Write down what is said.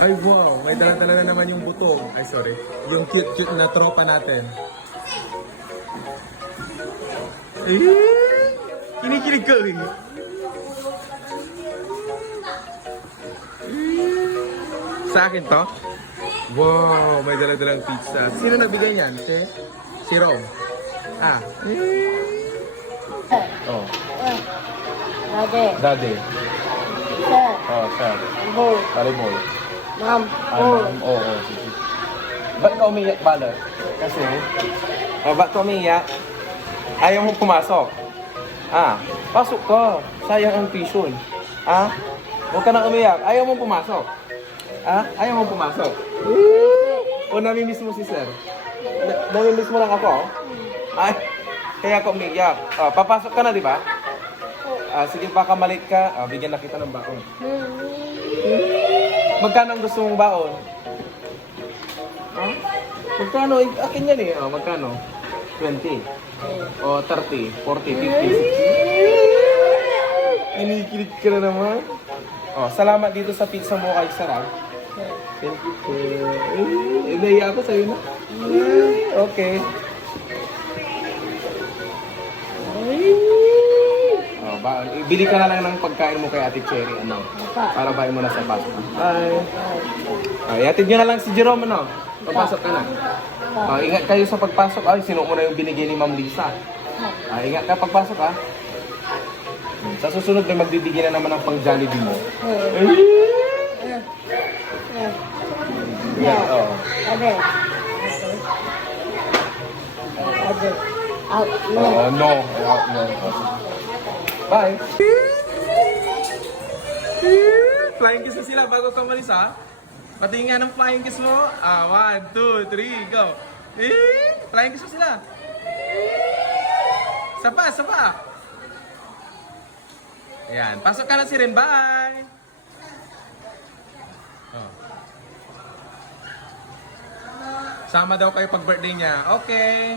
Ay, wow. May dala-dala na naman yung butong. Ay, sorry. Yung cute-cute na tropa natin. Kinikilig ka eh. Sa akin to? Wow, may dala-dalang pizza. Sino nagbigay niyan? Si Rom. Ah. Oh. Dade. Daddy. Sir. Oh, sir. Bol. Karibol. Ma'am. Oo, oo. Sige. Ba't ka umiyak, Bala? Kasi, ba't ka umiyak? Ayaw mo pumasok. Pasok ka. Sayang ang tuition. Huwag ka nang umiyak. Ayaw mo pumasok. Ayaw mo pumasok. O namimiss mo si sir? Namimiss mo lang ako? Ay, kaya ako umiyak. Papasok ka na, di ba? Sige, baka maliit ka. Bigyan na kita ng baon. Magkano ang gusto mong baon? Magkano? Akin yan eh. Magkano? 20. O 30, 40, 50, 60. Kinikilig ka na naman. Salamat dito sa pizza mo kay Sarah. Thank you po. Naiya ako sa'yo na. Okay. Bili ka na lang ng pagkain mo kay Ate Cherry, para bahay mo na sa pasok. Bye. Ihatid nyo na lang si Jerome, Papasok ka na. Ingat kayo sa pagpasok. Sino mo na yung binigay ni Ma'am Lisa. Ingat ka pagpasok, Sa susunod may magbibigyan na naman ng pang Jollibee mo. Dade. Dade. Out. No. Bye. Flying kiss na sila bago ka malis, Patingin nga ng flying kiss mo. 1, 2, 3, go. Flying kiss mo sila. Sapa. Ayan, pasok ka na si Ren. Bye! Sama daw kayo pag birthday niya. Okay.